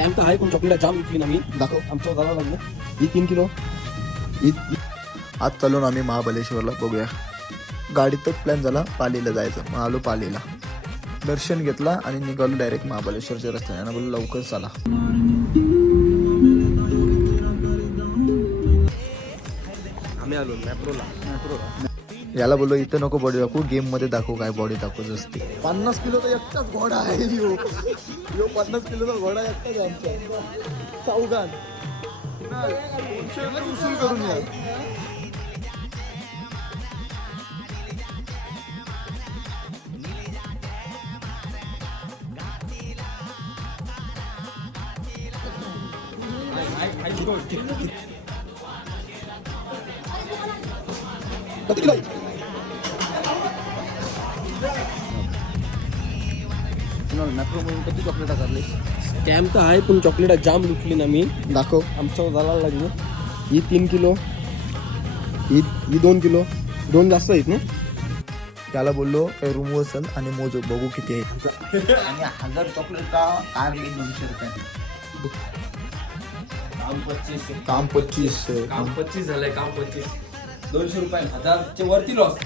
Scam तर आहे पण चॉकलेट जाम विकली ना मी. दाखव आमच्या झाला लागलं ही 3 किलो. आज चालून आम्ही महाबलेश्वरला. बघूया गाडीतच प्लॅन झाला पालीला जायचं. मग आलो पालीला, दर्शन घेतला आणि निघालो डायरेक्ट महाबलेश्वरच्या रस्त्याने. आणि बोललो लवकर चला. आम्ही आलो मॅप्रोला. याला बोललो इथं नको बॉडी दाखवू, गेम मध्ये दाखवू काय बॉडी दाखवत असते. 50 किलोचा एकटाच घोडा आहे यो. 50 किलोचा घोडा एकटाच आहे आमच्या चौघात. उसूल करून या. मॅप्रो म्हणून किती चॉकलेट करले. स्कॅम तर आहे पण चॉकलेट जाम विकली ना मी. दाखव. आमच्या झाला लागलं ही 3 किलो, ही 2 किलो. 2 जास्त आहेत ना. त्याला बोललो रूम वसल आणि मोजो बघू किती आहे. आणि 1000 चॉकलेट का कार घेईन 200 रुपये. काम 25 काम 25 झालंय. काम 25 200 रुपये 1000च्या वरती लॉस.